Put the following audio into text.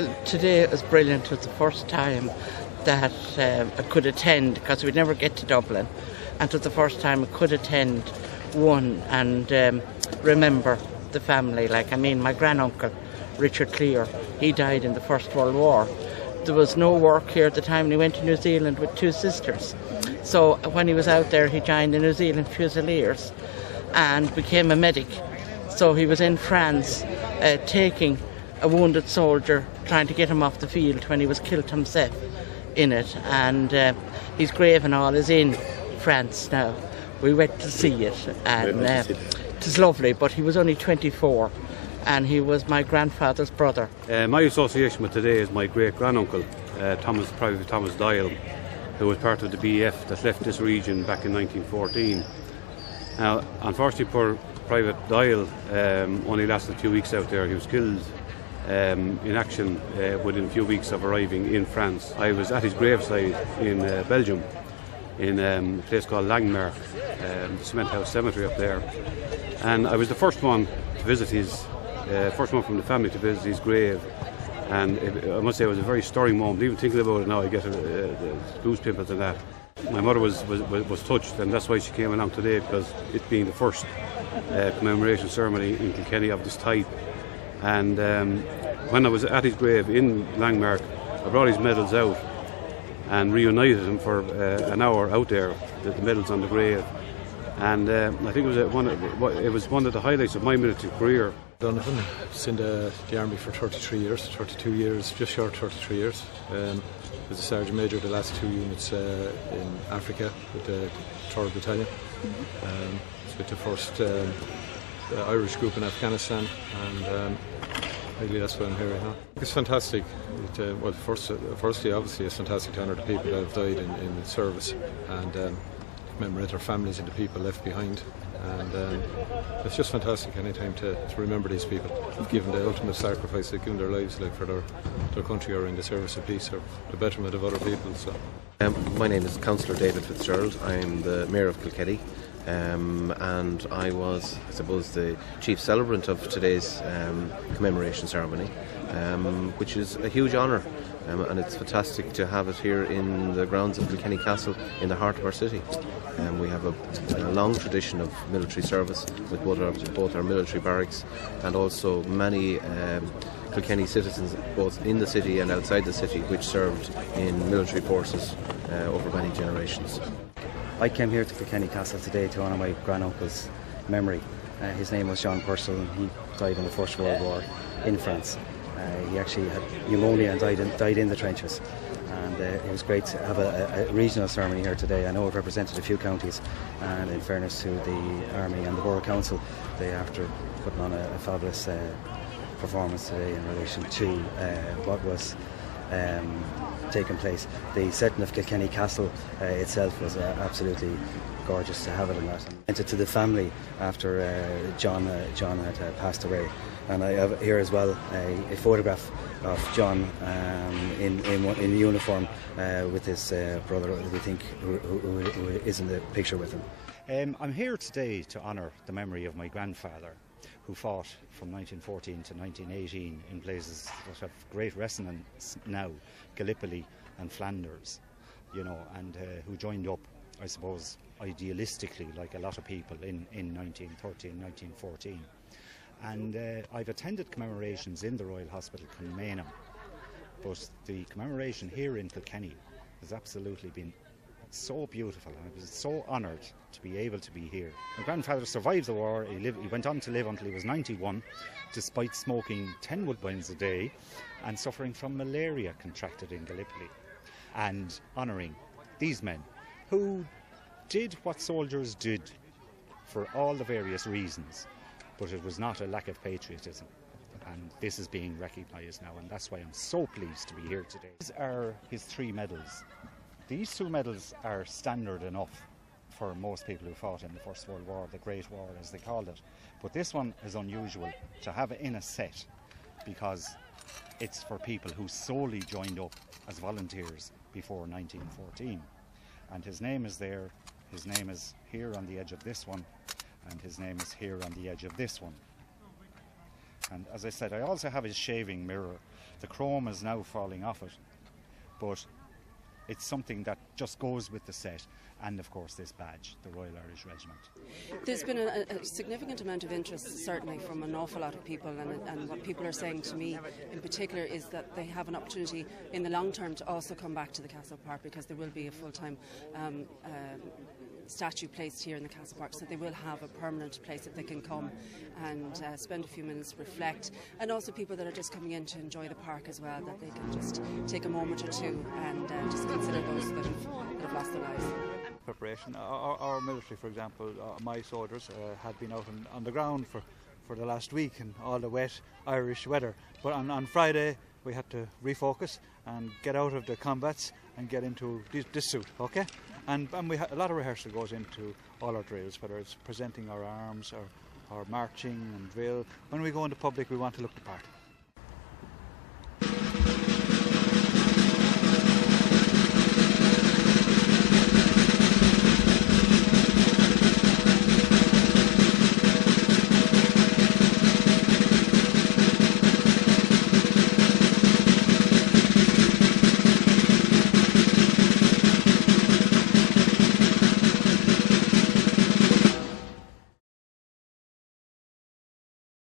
Well, today it was brilliant. It was the first time that I could attend, because we'd never get to Dublin, and it was the first time I could attend one and remember the family. Like, I mean, my granduncle, Richard Clear, he died in the First World War. There was no work here at the time, and he went to New Zealand with two sisters. So when he was out there, he joined the New Zealand Fusiliers and became a medic. So he was in France taking a wounded soldier, trying to get him off the field when he was killed himself in it. And his grave and all is in France now. We went to see it, and it was lovely, but he was only 24. And he was my grandfather's brother. My association with today is my great-granduncle, Private Thomas Dial, who was part of the BF that left this region back in 1914. Now, unfortunately for Private Dial, only lasted a few weeks out there. He was killed in action within a few weeks of arriving in France. I was at his graveside in Belgium, in a place called Langmark, the Cement House Cemetery up there. And I was the first one to visit his first one from the family to visit his grave, and I must say it was a very stirring moment. Even thinking about it now, I get goose pimples and that. My mother was touched, and that's why she came along today, because it being the first commemoration ceremony in Kilkenny of this type. And when I was at his grave in Langmark, I brought his medals out and reunited him for an hour out there, the medals on the grave. And I think it was one of the highlights of my military career. Donovan. I was in the army for 32 years, just short of 33 years. Was a Sergeant Major of the last two units in Africa with the 3rd Battalion. Was with the first Irish group in Afghanistan, and really that's why I'm here right now. It's fantastic. Well, firstly, obviously, it's fantastic to honour the people that have died in service, and commemorate their families and the people left behind. And it's just fantastic any time to remember these people who've given the ultimate sacrifice, they've given their lives for their country or in the service of peace or the betterment of other people. So. My name is Councillor David Fitzgerald. I'm the Mayor of Kilkenny, and I was, I suppose, the chief celebrant of today's commemoration ceremony, which is a huge honour. And it's fantastic to have it here in the grounds of Kilkenny Castle in the heart of our city. We have a long tradition of military service with both our military barracks and also many Kilkenny citizens both in the city and outside the city which served in military forces over many generations. I came here to Kilkenny Castle today to honour my granduncle's memory. His name was John Purcell, and he died in the First World War in France. He actually had pneumonia and died in the trenches, and it was great to have a regional ceremony here today. I know it represented a few counties, and in fairness to the Army and the Borough Council, they, after putting on a fabulous performance today in relation to what was taking place. The setting of Kilkenny Castle itself was absolutely gorgeous to have it in that. And to the family after John had passed away. And I have here as well a photograph of John in uniform with his brother, we think, who is in the picture with him. I'm here today to honour the memory of my grandfather, who fought from 1914 to 1918 in places that have great resonance now, Gallipoli and Flanders, you know, and who joined up, I suppose, idealistically, like a lot of people in 1913, 1914. And I've attended commemorations in the Royal Hospital Kilmainham, but the commemoration here in Kilkenny has absolutely been so beautiful, and I was so honoured to be able to be here. My grandfather survived the war. He went on to live until he was 91, despite smoking 10 woodbines a day and suffering from malaria contracted in Gallipoli. And honouring these men who did what soldiers did for all the various reasons, but it was not a lack of patriotism. And this is being recognised now, and that's why I'm so pleased to be here today. These are his 3 medals. These 2 medals are standard enough for most people who fought in the First World War, the Great War as they called it. But this one is unusual to have it in a set, because it's for people who solely joined up as volunteers before 1914. And his name is there, his name is here on the edge of this one, and his name is here on the edge of this one. And as I said, I also have his shaving mirror. The chrome is now falling off it, but it's something that just goes with the set, and of course this badge, the Royal Irish Regiment. There's been a significant amount of interest, certainly from an awful lot of people, and what people are saying to me in particular is that they have an opportunity in the long term to also come back to the Castle Park, because there will be a full-time statue placed here in the Castle Park, so they will have a permanent place that they can come and spend a few minutes, reflect, and also people that are just coming in to enjoy the park as well, that they can just take a moment or two and just consider those that have lost their lives. Preparation. Our military, for example, my soldiers had been out on the ground for the last week in all the wet Irish weather, but on Friday we had to refocus and get out of the combats and get into this suit, okay? And a lot of rehearsal goes into all our drills, whether it's presenting our arms or marching and drill. When we go into public, we want to look the part.